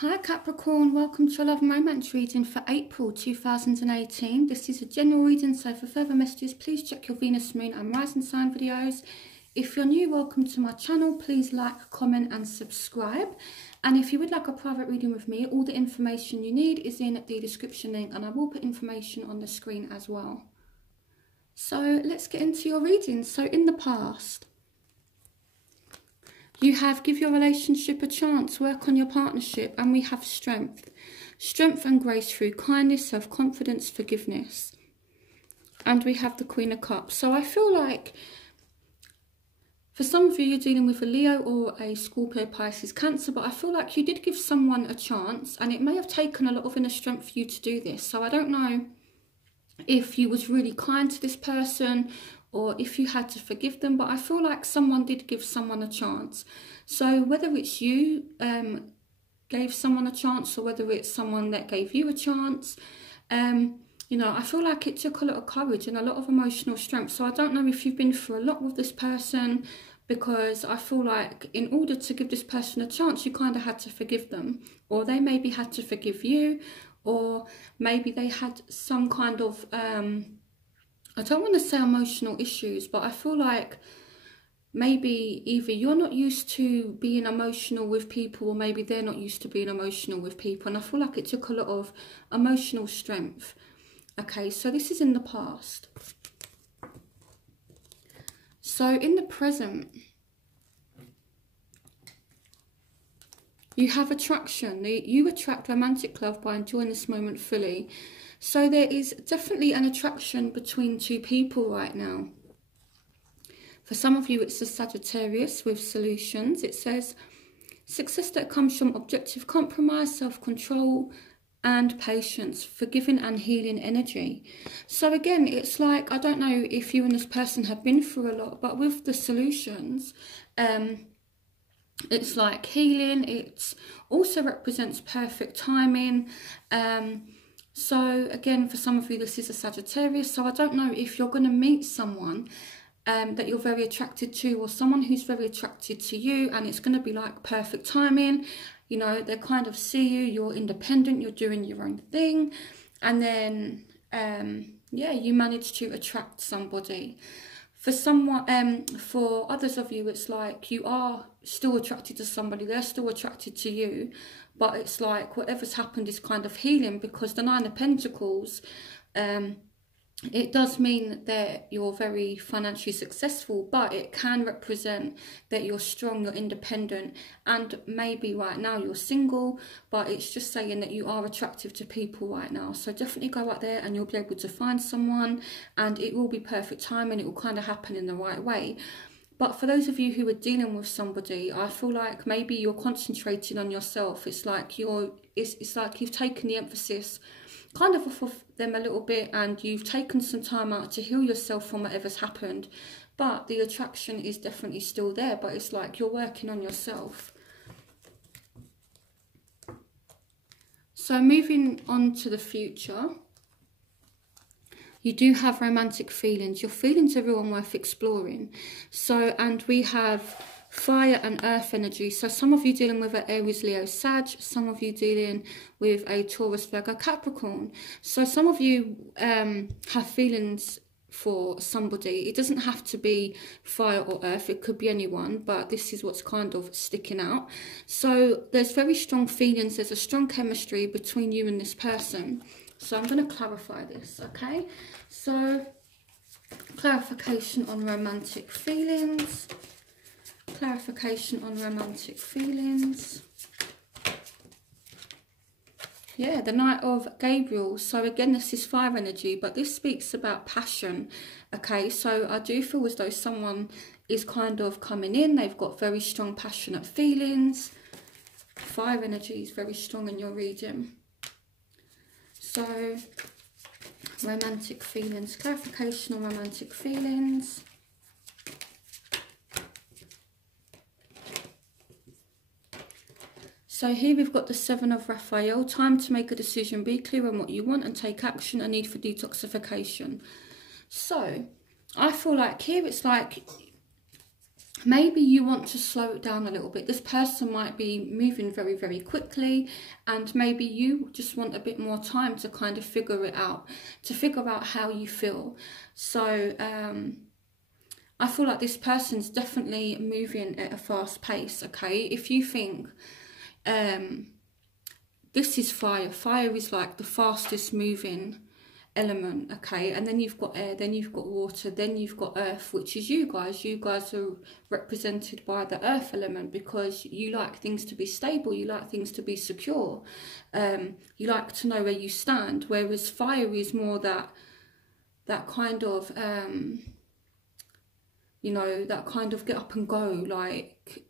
Hi Capricorn, welcome to your Love and Romance reading for April 2018. This is a general reading, so for further messages, please check your Venus, Moon and Rising sign videos. If you're new, welcome to my channel. Please like, comment and subscribe. And if you would like a private reading with me, all the information you need is in the description link, and I will put information on the screen as well. So let's get into your reading. So in the past, you have give your relationship a chance, work on your partnership, and we have strength. Strength and grace through kindness, self-confidence, forgiveness. And we have the Queen of Cups. So I feel like for some of you, you're dealing with a Leo or a Scorpio, Pisces, Cancer, but I feel like you did give someone a chance, and it may have taken a lot of inner strength for you to do this. So I don't know if you was really kind to this person, or if you had to forgive them, but I feel like someone did give someone a chance. So whether it's you gave someone a chance, or whether it's someone that gave you a chance, you know, I feel like it took a lot of courage and a lot of emotional strength. So I don't know if you've been through a lot with this person, because I feel like in order to give this person a chance, you kind of had to forgive them, or they maybe had to forgive you, or maybe they had some kind of I don't want to say emotional issues, but I feel like maybe either you're not used to being emotional with people, or maybe they're not used to being emotional with people. And I feel like it took a lot of emotional strength. Okay, so this is in the past. So in the present, you have attraction. You attract romantic love by enjoying this moment fully. So there is definitely an attraction between two people right now. For some of you, it's a Sagittarius with solutions. It says, success that comes from objective compromise, self-control and patience, forgiving and healing energy. So again, it's like, I don't know if you and this person have been through a lot, but with the solutions, it's like healing. It also represents perfect timing. So again, for some of you, this is a Sagittarius. So I don't know if you're going to meet someone that you're very attracted to, or someone who's very attracted to you, and it's going to be like perfect timing. You know, they kind of see you, you're independent, you're doing your own thing, and then yeah, you manage to attract somebody. For someone, for others of you, it's like you are still attracted to somebody, they're still attracted to you, but it's like whatever's happened is kind of healing, because the Nine of Pentacles, it does mean that you're very financially successful, but it can represent that you're strong, you're independent, and maybe right now you're single, but it's just saying that you are attractive to people right now. So definitely go out there and you'll be able to find someone, and it will be perfect time, and it will kind of happen in the right way. But for those of you who are dealing with somebody, I feel like maybe you're concentrating on yourself. It's like it's like you've taken the emphasis kind of off of them a little bit, and you've taken some time out to heal yourself from whatever's happened. But the attraction is definitely still there, but it's like you're working on yourself. So moving on to the future, you do have romantic feelings. Your feelings are real and worth exploring. So, and we have fire and earth energy. So some of you dealing with an Aries, Leo, Sag. Some of you dealing with a Taurus, Virgo, Capricorn. So some of you have feelings for somebody. It doesn't have to be fire or earth. It could be anyone, but this is what's kind of sticking out. So there's very strong feelings. There's a strong chemistry between you and this person. So I'm going to clarify this, okay? So clarification on romantic feelings. Clarification on romantic feelings. Yeah, the Knight of Gabriel. So again, this is fire energy, but this speaks about passion. Okay, so I do feel as though someone is kind of coming in. They've got very strong, passionate feelings. Fire energy is very strong in your reading. So, romantic feelings. Clarification on romantic feelings. So here we've got the Seven of Raphael. Time to make a decision. Be clear on what you want and take action. A need for detoxification. So I feel like here it's like maybe you want to slow it down a little bit. This person might be moving very, very quickly, and maybe you just want a bit more time to kind of figure it out, to figure out how you feel. So I feel like this person's definitely moving at a fast pace, okay? If you think this is fire. Fire is like the fastest moving element, okay? And then you've got air, then you've got water, then you've got earth, which is you guys. You guys are represented by the earth element because you like things to be stable, you like things to be secure, you like to know where you stand, whereas fire is more that kind of you know, that kind of get up and go, like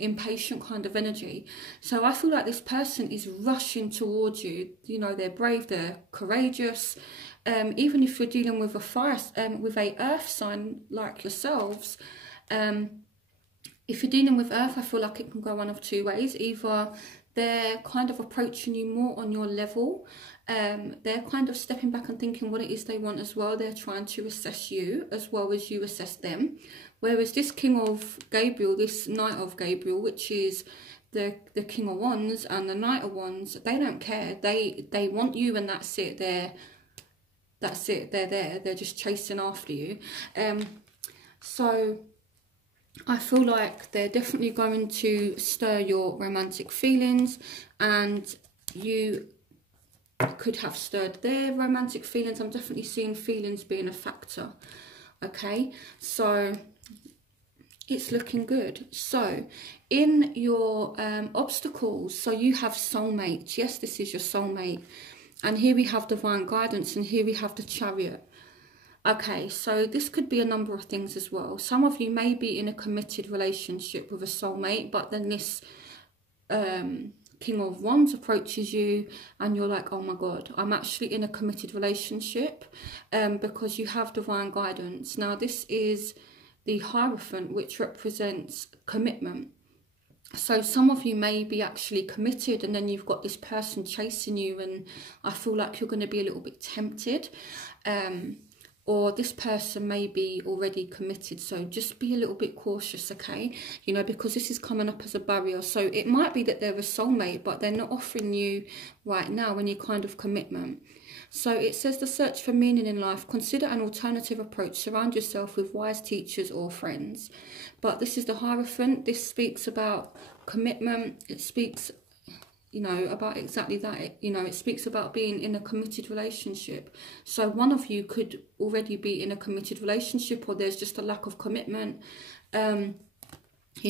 impatient kind of energy. So I feel like this person is rushing towards you. You know, they're brave, they're courageous. Even if you're dealing with a fire, with a earth sign like yourselves, if you're dealing with earth, I feel like it can go one of two ways. Either they're kind of approaching you more on your level. They're kind of stepping back and thinking what it is they want as well. They're trying to assess you as well as you assess them. Whereas this King of Gabriel, this Knight of Gabriel, which is the King of Wands and the Knight of Wands, they don't care. They want you, and that's it. They're there. They're just chasing after you. So I feel like they're definitely going to stir your romantic feelings, and you could have stirred their romantic feelings. I'm definitely seeing feelings being a factor, okay? So it's looking good. So in your obstacles, so you have soulmates. Yes, this is your soulmate. And here we have divine guidance, and here we have the Chariot. Okay, so this could be a number of things as well. Some of you may be in a committed relationship with a soulmate, but then this King of Wands approaches you and you're like, oh my God, I'm actually in a committed relationship, because you have divine guidance. Now, this is the Hierophant, which represents commitment. So some of you may be actually committed, and then you've got this person chasing you, and I feel like you're going to be a little bit tempted. Or this person may be already committed, so just be a little bit cautious, okay? You know, because this is coming up as a barrier. So it might be that they're a soulmate, but they're not offering you right now any kind of commitment. So it says the search for meaning in life. Consider an alternative approach. Surround yourself with wise teachers or friends. But this is the Hierophant. This speaks about commitment. It speaks, you know, about exactly that. You know, it speaks about being in a committed relationship. So one of you could already be in a committed relationship, or there's just a lack of commitment. You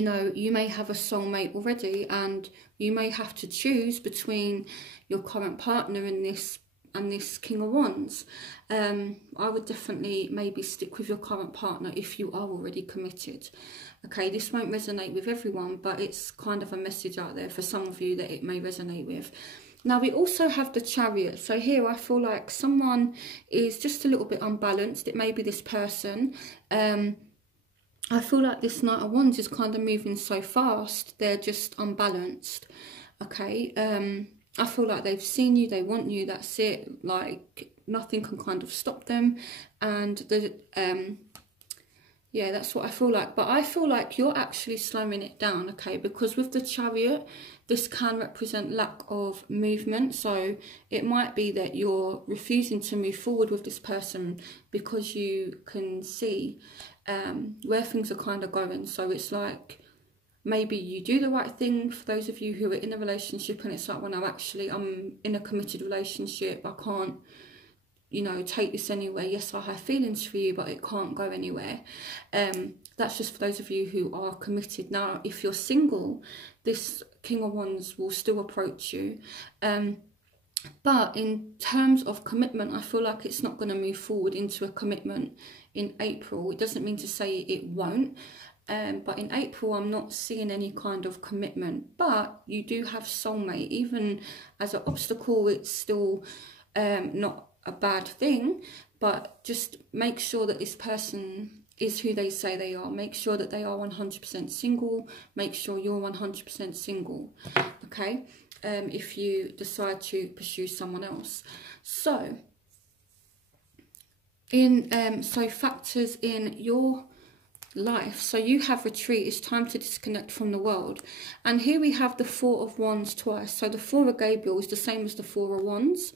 know, you may have a soulmate already, and you may have to choose between your current partner and this King of Wands. I would definitely maybe stick with your current partner if you are already committed. Okay, this won't resonate with everyone, but it's kind of a message out there for some of you that it may resonate with. Now, we also have the Chariot. So here I feel like someone is just a little bit unbalanced. It may be this person. I feel like this Knight of Wands is kind of moving so fast. They're just unbalanced. Okay, I feel like they've seen you, they want you, that's it. Like, nothing can kind of stop them. And yeah, that's what I feel like. But I feel like you're actually slowing it down, okay? Because with the Chariot, this can represent lack of movement. So it might be that you're refusing to move forward with this person because you can see where things are kind of going. So it's like, maybe you do the right thing for those of you who are in a relationship, and it's like, well, no, actually, I'm in a committed relationship. I can't, you know, take this anywhere. Yes, I have feelings for you, but it can't go anywhere. That's just for those of you who are committed. Now, if you're single, this King of Wands will still approach you. But in terms of commitment, I feel like it's not going to move forward into a commitment in April. It doesn't mean to say it won't. But in April, I'm not seeing any kind of commitment. But you do have soulmate. Even as an obstacle, it's still not a bad thing. But just make sure that this person is who they say they are. Make sure that they are 100% single. Make sure you're 100% single. Okay? If you decide to pursue someone else. So, so factors in your life. So you have retreat. It's time to disconnect from the world. And here we have the Four of Wands twice. So the Four of Gabriel is the same as the Four of Wands.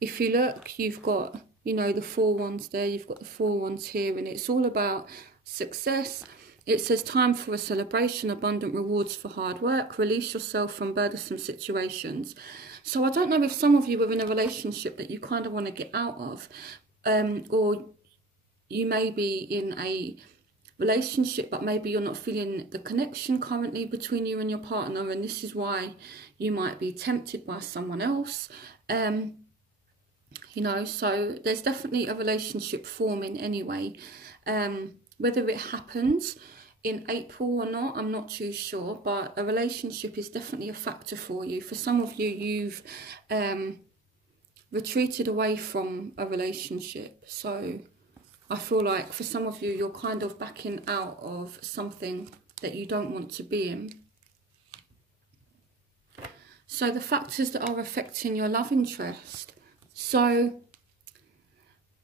If you look, you've got, you know, the Four Wands there. You've got the Four Wands here. And it's all about success. It says time for a celebration, abundant rewards for hard work. Release yourself from burdensome situations. So I don't know if some of you are in a relationship that you kind of want to get out of. Or you may be in a relationship, but maybe you're not feeling the connection currently between you and your partner, and this is why you might be tempted by someone else. You know, so there's definitely a relationship forming anyway. Whether it happens in April or not, I'm not too sure, but a relationship is definitely a factor for you. For some of you, you've retreated away from a relationship. So I feel like for some of you, you're kind of backing out of something that you don't want to be in. So the factors that are affecting your love interest. So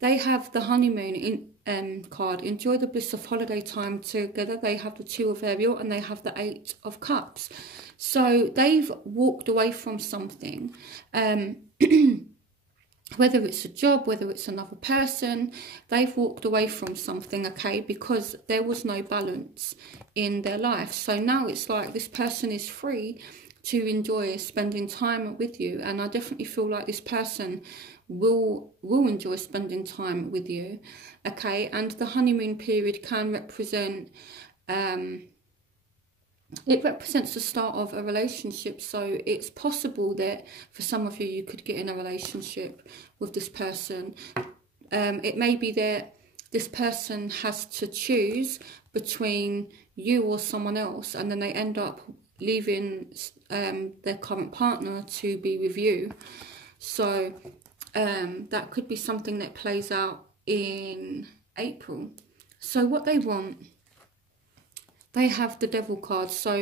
they have the honeymoon card. Enjoy the bliss of holiday time together. They have the Two of Ariel and they have the Eight of Cups. So they've walked away from something. Whether it's a job, whether it's another person, they've walked away from something, okay, because there was no balance in their life. So now it's like this person is free to enjoy spending time with you. And I definitely feel like this person will enjoy spending time with you, okay. And the honeymoon period can represent... it represents the start of a relationship, so it's possible that for some of you, you could get in a relationship with this person. It may be that this person has to choose between you or someone else, and then they end up leaving their current partner to be with you. So that could be something that plays out in April. So what they want... they have the Devil card, so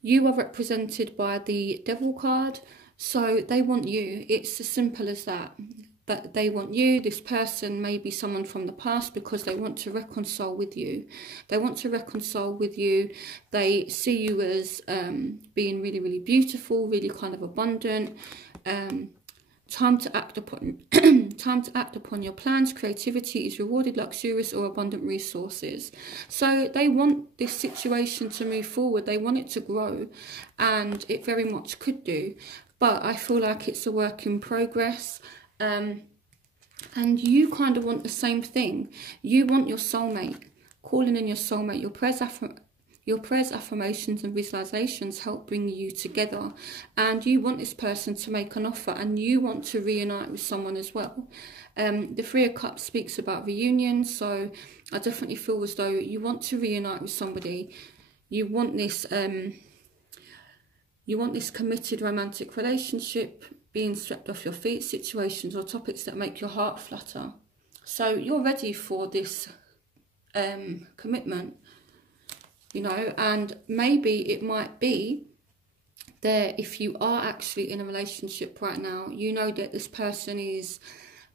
you are represented by the Devil card, so they want you. It's as simple as that. But they want you. This person may be someone from the past because they want to reconcile with you. They want to reconcile with you. They see you as being really, really beautiful, really kind of abundant. Time to act upon your plans. Creativity is rewarded, luxurious or abundant resources. So they want this situation to move forward. They want it to grow, and it very much could do. But I feel like it's a work in progress. And you kind of want the same thing. You want your soulmate. Calling in your soulmate. Your prayers, affirmations and visualizations help bring you together, and you want this person to make an offer, and you want to reunite with someone as well. The Three of Cups speaks about reunion, so I definitely feel as though you want to reunite with somebody. You want this committed romantic relationship, being swept off your feet, situations or topics that make your heart flutter. So you're ready for this commitment. You know, and maybe it might be that if you are actually in a relationship right now, you know that this person is,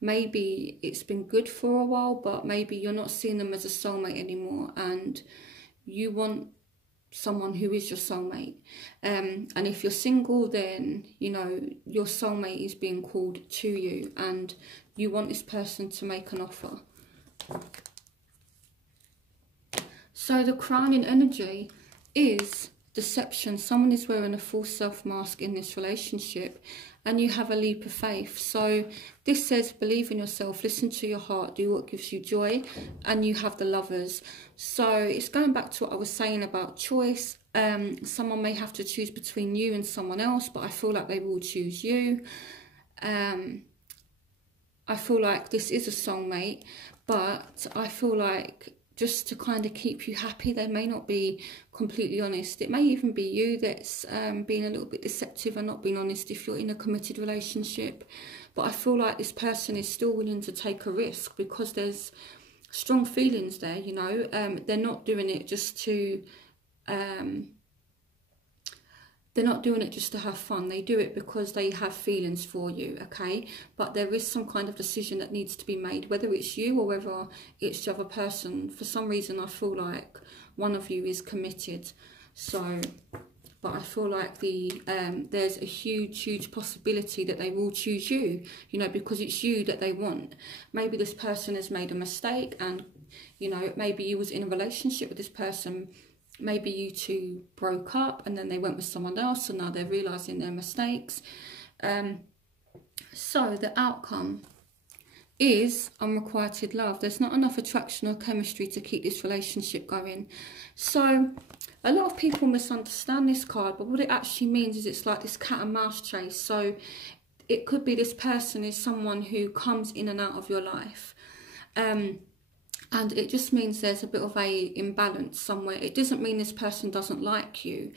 maybe it's been good for a while, but maybe you're not seeing them as a soulmate anymore, and you want someone who is your soulmate. And if you're single, then, you know, your soulmate is being called to you, and you want this person to make an offer. So the crowning energy is deception. Someone is wearing a false self mask in this relationship, and you have a leap of faith. So this says believe in yourself, listen to your heart, do what gives you joy, and you have the Lovers. So it's going back to what I was saying about choice. Someone may have to choose between you and someone else, but I feel like they will choose you. I feel like this is a soulmate, but I feel like just to kind of keep you happy, they may not be completely honest. It may even be you that's being a little bit deceptive and not being honest if you're in a committed relationship. But I feel like this person is still willing to take a risk because there's strong feelings there, you know. They're not doing it just to... they're they're not doing it just to have fun. They do it because they have feelings for you, okay? But there is some kind of decision that needs to be made, whether it's you or whether it's the other person. For some reason, I feel like one of you is committed. So, but I feel like there's a huge possibility that they will choose you, you know, because it's you that they want. Maybe this person has made a mistake, and, you know, maybe you was in a relationship with this person. Maybe you two broke up and then they went with someone else, and now they're realising their mistakes. So the outcome is unrequited love. There's not enough attraction or chemistry to keep this relationship going. So a lot of people misunderstand this card, but what it actually means is it's like this cat and mouse chase. So it could be this person is someone who comes in and out of your life. And it just means there's a bit of a imbalance somewhere. It doesn't mean this person doesn't like you.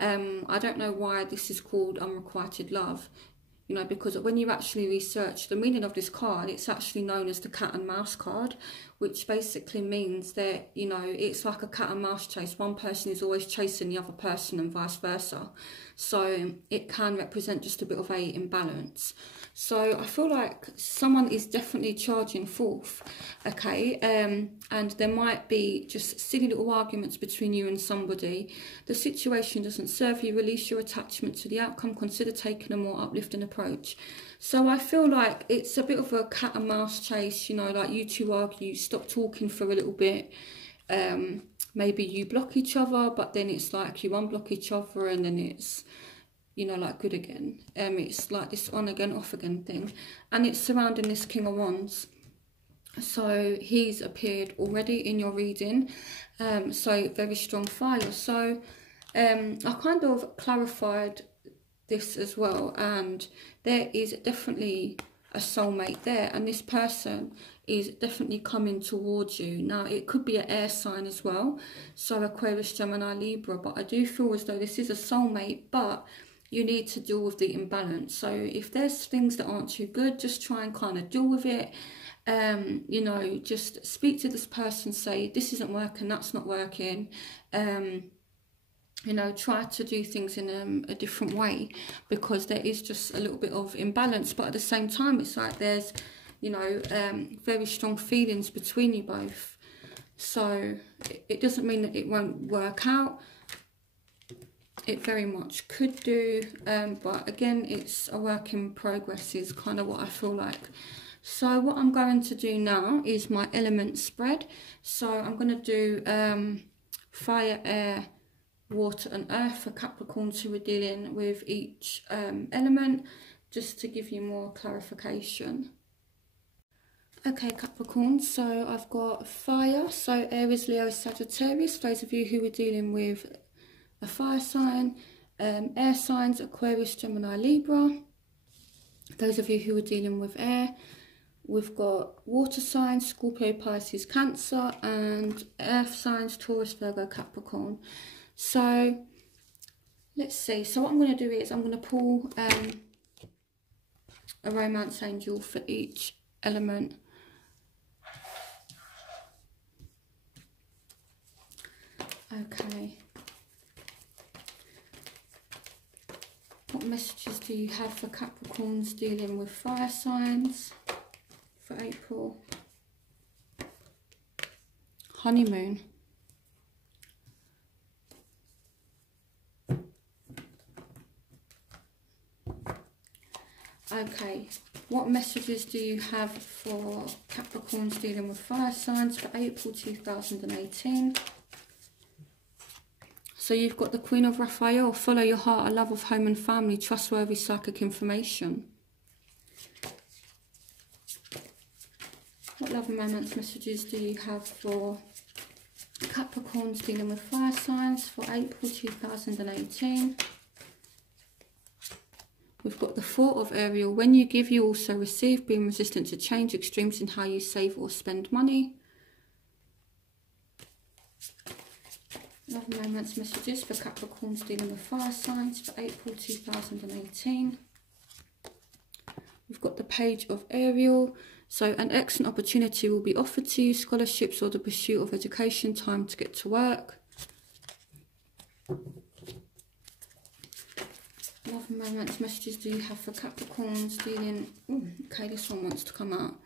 I don't know why this is called unrequited love, you know, because when you actually research the meaning of this card, it's actually known as the cat and mouse card, which basically means that, you know, it's like a cat and mouse chase. One person is always chasing the other person and vice versa. So it can represent just a bit of a imbalance. So I feel like someone is definitely charging forth, okay? And there might be just silly little arguments between you and somebody. The situation doesn't serve you. Release your attachment to the outcome. Consider taking a more uplifting approach. So I feel like it's a bit of a cat and mouse chase, you know, like you two argue, stop talking for a little bit. Maybe you block each other, but then it's like you unblock each other, and then it's, you know, like good again. It's like this on again, off again thing. And it's surrounding this King of Wands. So he's appeared already in your reading. So very strong fire. So I kind of clarified this as well. And there is definitely a soulmate there. And this person is definitely coming towards you. Now, it could be an air sign as well. So Aquarius, Gemini, Libra. But I do feel as though this is a soulmate, but you need to deal with the imbalance. So if there's things that aren't too good, just try and kind of deal with it. You know, just speak to this person, say, this isn't working, that's not working. You know, try to do things in a different way, because there is just a little bit of imbalance. But at the same time, it's like there's, you know, very strong feelings between you both. So it doesn't mean that it won't work out. It very much could do, but again, it's a work in progress is kind of what I feel like. So what I'm going to do now is my element spread. So I'm going to do fire, air, water and earth for Capricorns who are dealing with each element, just to give you more clarification. Okay, Capricorn, so I've got fire, so Aries, Leo, Sagittarius, those of you who are dealing with a fire sign, air signs, Aquarius, Gemini, Libra. Those of you who are dealing with air, we've got water signs, Scorpio, Pisces, Cancer, and earth signs, Taurus, Virgo, Capricorn. So let's see. So what I'm going to do is I'm going to pull a romance angel for each element. Okay. What messages do you have for Capricorns dealing with fire signs for April? Honeymoon. Okay, what messages do you have for Capricorns dealing with fire signs for April 2018? So you've got the Queen of Raphael, follow your heart, a love of home and family, trustworthy psychic information. What love and romance messages do you have for Capricorns dealing with fire signs for April 2018? We've got the Four of Ariel. When you give, you also receive. Being resistant to change. Extremes in how you save or spend money. Love and romance messages for Capricorns dealing with fire signs for April 2018. We've got the Page of Ariel. So an excellent opportunity will be offered to you. Scholarships or the pursuit of education. Time to get to work. Love and romance messages do you have for Capricorns dealing... Ooh, okay, this one wants to come out.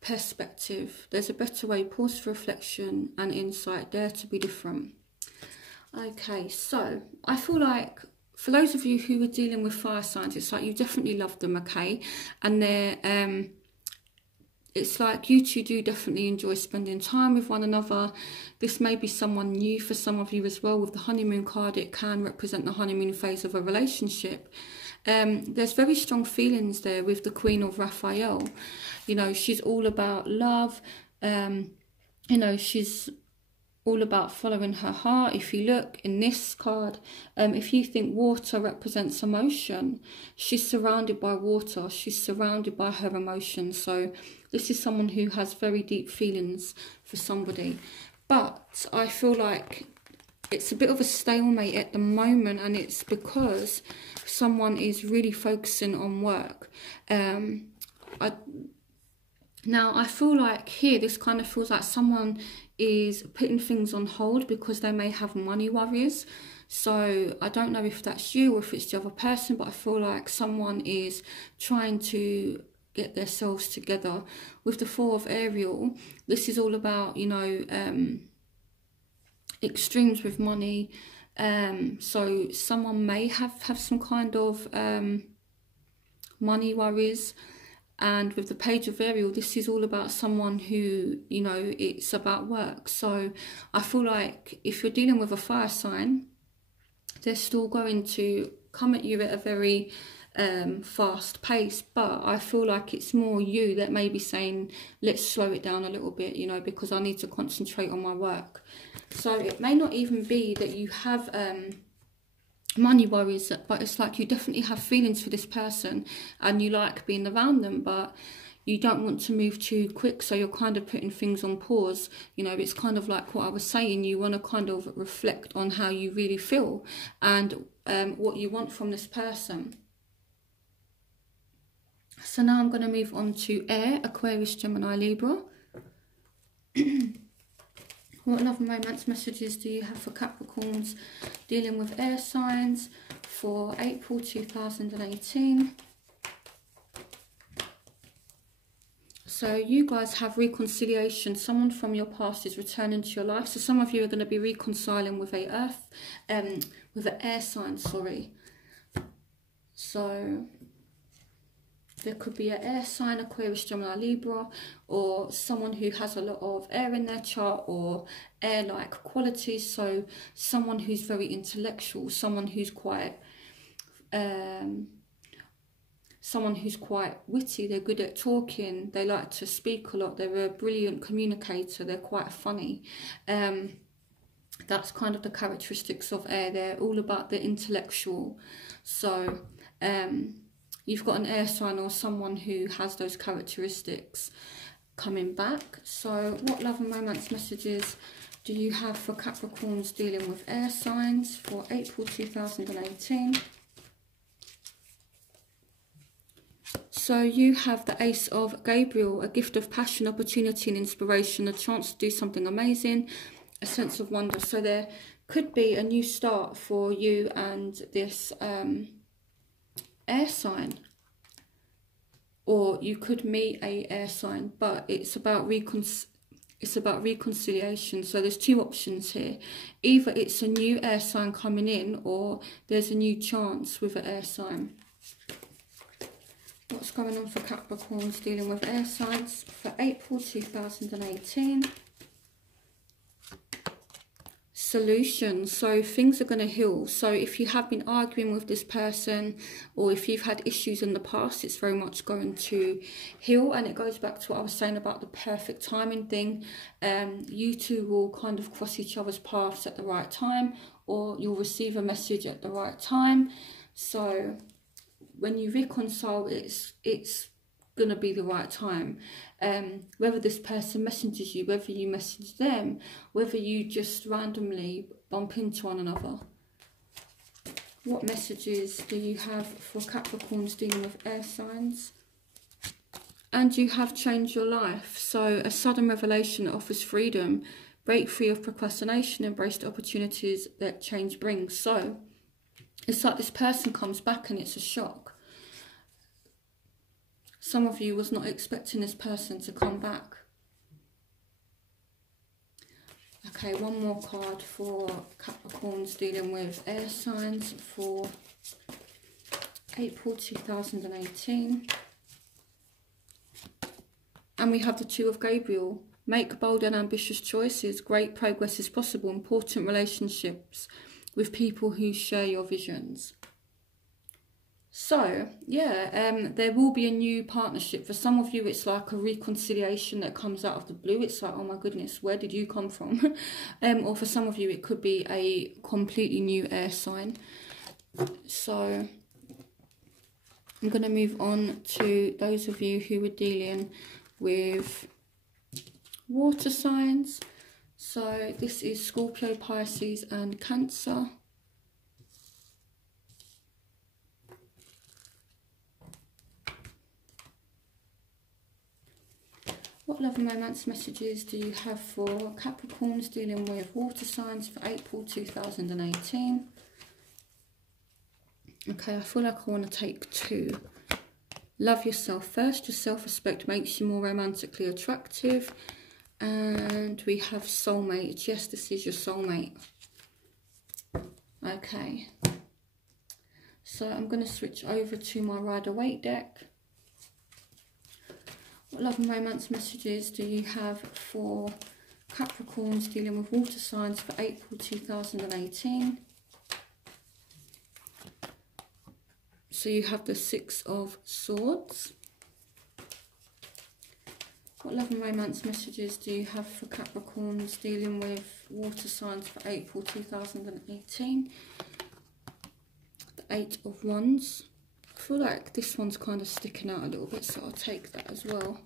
Perspective. There's a better way. Pause for reflection and insight. Dare to be different. Okay, so I feel like for those of you who are dealing with fire signs, it's like you definitely love them, okay? And they're... it's like you two do definitely enjoy spending time with one another. This may be someone new for some of you as well. With the honeymoon card, it can represent the honeymoon phase of a relationship. There's very strong feelings there with the Queen of Raphael. You know, she's all about love. You know, she's all about following her heart. If you look in this card, if you think water represents emotion, she's surrounded by water. She's surrounded by her emotions. So this is someone who has very deep feelings for somebody. But I feel like it's a bit of a stalemate at the moment, and it's because someone is really focusing on work. Now, I feel like here, this kind of feels like someone is putting things on hold because they may have money worries. So I don't know if that's you or if it's the other person, but I feel like someone is trying to get themselves together. With the Four of Ariel, this is all about, you know, extremes with money. So someone may have some kind of money worries. And with the Page of Ariel, this is all about someone who, you know, it's about work. So I feel like if you're dealing with a fire sign, they're still going to come at you at a very fast pace. But I feel like it's more you that may be saying, let's slow it down a little bit, you know, because I need to concentrate on my work. So it may not even be that you have... money worries, but it's like you definitely have feelings for this person and you like being around them, but you don't want to move too quick, so you're kind of putting things on pause. You know, it's kind of like what I was saying, you want to kind of reflect on how you really feel and what you want from this person. So now I'm going to move on to air, Aquarius, Gemini, Libra. What love and romance messages do you have for Capricorns dealing with air signs for April 2018? So you guys have reconciliation. Someone from your past is returning to your life. So some of you are going to be reconciling with an air sign, sorry. So there could be an air sign, Aquarius, Gemini, Libra, or someone who has a lot of air in their chart or air-like qualities. So someone who's very intellectual, someone who's quite witty. They're good at talking. They like to speak a lot. They're a brilliant communicator. They're quite funny. That's kind of the characteristics of air. They're all about the intellectual. So you've got an air sign or someone who has those characteristics coming back. So what love and romance messages do you have for Capricorns dealing with air signs for April 2018? So you have the Ace of Gabriel, a gift of passion, opportunity and inspiration, a chance to do something amazing, a sense of wonder. So there could be a new start for you and this air sign, or you could meet a air sign, but it's about reconciliation. So there's two options here. Either it's a new air sign coming in, or there's a new chance with an air sign. What's going on for Capricorns dealing with air signs for April 2018? Solution. So things are going to heal. So if you have been arguing with this person, or if you've had issues in the past, it's very much going to heal. And it goes back to what I was saying about the perfect timing thing. You two will kind of cross each other's paths at the right time, or you'll receive a message at the right time. So when you reconcile, it's going to be the right time. Whether this person messages you, whether you message them, whether you just randomly bump into one another. What messages do you have for Capricorns dealing with air signs? And you have changed your life. So a sudden revelation that offers freedom, break free of procrastination, embrace the opportunities that change brings. So It's like this person comes back and it's a shock. Some of you was not expecting this person to come back. Okay, one more card for Capricorns dealing with air signs for April 2018. And we have the Two of Gabriel. Make bold and ambitious choices. Great progress is possible. Important relationships with people who share your visions. So, yeah, there will be a new partnership. For some of you, it's like a reconciliation that comes out of the blue. It's like, oh my goodness, where did you come from? Or for some of you, it could be a completely new air sign. So, I'm going to move on to those of you who are dealing with water signs. So, this is Scorpio, Pisces and Cancer. What love and romance messages do you have for Capricorns dealing with water signs for April 2018? Okay, I feel like I want to take two. Love yourself first. Your self-respect makes you more romantically attractive. And we have soulmate. Yes, this is your soulmate. Okay. So I'm going to switch over to my Rider-Waite deck. What love and romance messages do you have for Capricorns dealing with water signs for April 2018? So you have the Six of Swords. What love and romance messages do you have for Capricorns dealing with water signs for April 2018? The Eight of Wands. I feel like this one's kind of sticking out a little bit, so I'll take that as well.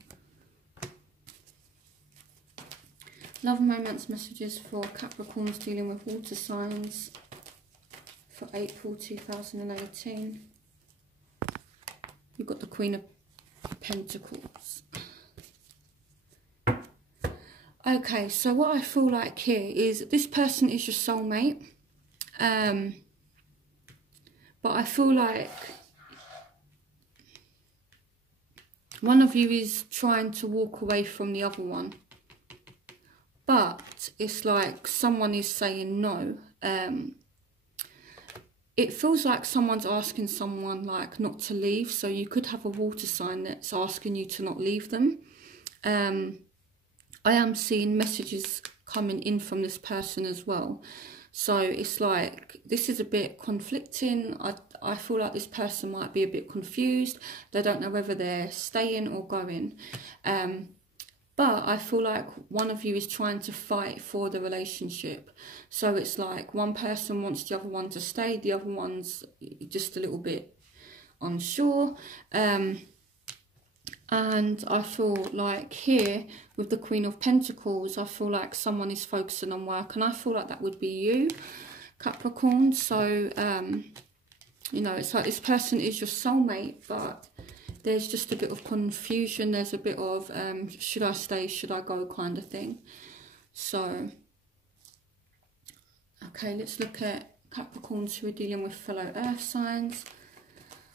Love and romance messages for Capricorns dealing with water signs for April 2018. You've got the Queen of Pentacles. Okay, so what I feel like here is this person is your soulmate. But I feel like one of you is trying to walk away from the other one. But it's like someone is saying no. It feels like someone's asking someone like not to leave. So you could have a water sign that's asking you to not leave them. I am seeing messages coming in from this person as well. So it's like, this is a bit conflicting. I feel like this person might be a bit confused. They don't know whether they're staying or going. But I feel like one of you is trying to fight for the relationship. So it's like one person wants the other one to stay. The other one's just a little bit unsure. And I feel like here with the Queen of Pentacles, I feel like someone is focusing on work. And I feel like that would be you, Capricorn. So, you know, it's like this person is your soulmate, but there's just a bit of confusion. There's a bit of, should I stay, should I go kind of thing. So, okay, let's look at Capricorns who are dealing with fellow earth signs.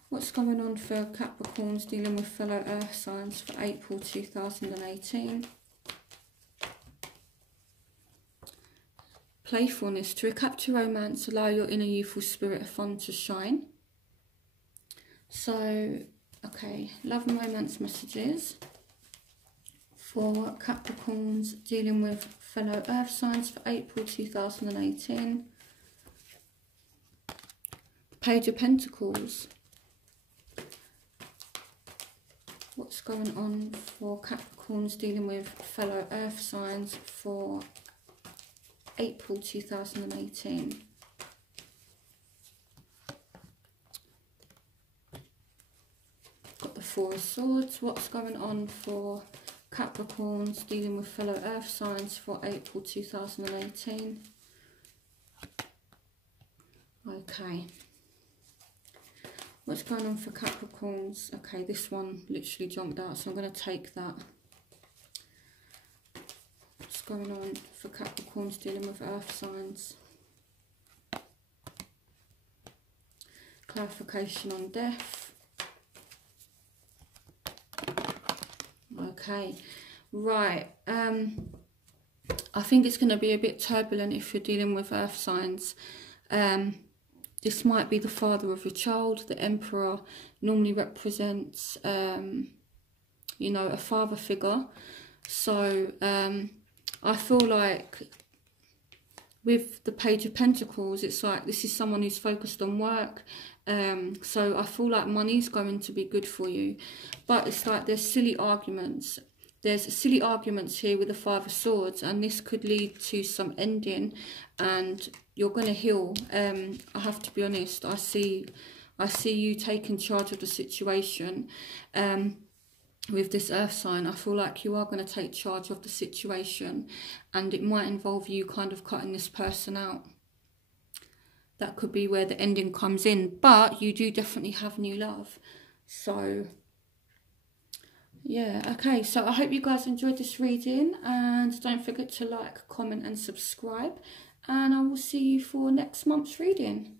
What's going on for Capricorns dealing with fellow earth signs for April 2018? Playfulness. To recapture romance, allow your inner youthful spirit of fun to shine. So, okay, love and romance messages for Capricorns dealing with fellow earth signs for April 2018. Page of Pentacles. What's going on for Capricorns dealing with fellow earth signs for April 2018? Got the Four of Swords. What's going on for Capricorns dealing with fellow earth signs for April 2018? Okay. What's going on for Capricorns? Okay, this one literally jumped out, so I'm going to take that. What's going on for Capricorns dealing with earth signs? Clarification on death. Okay, right. I think it's going to be a bit turbulent if you're dealing with earth signs. This might be the father of your child. The Emperor normally represents, you know, a father figure. So I feel like with the Page of Pentacles, it's like this is someone who's focused on work. So I feel like money's going to be good for you. But it's like there's silly arguments. There's silly arguments here with the Five of Swords, and this could lead to some ending, and you're going to heal. I have to be honest, I see you taking charge of the situation. With this earth sign, I feel like you are going to take charge of the situation, and it might involve you kind of cutting this person out. That could be where the ending comes in, but you do definitely have new love. So yeah, okay, so I hope you guys enjoyed this reading, and don't forget to like, comment and subscribe, and I will see you for next month's reading.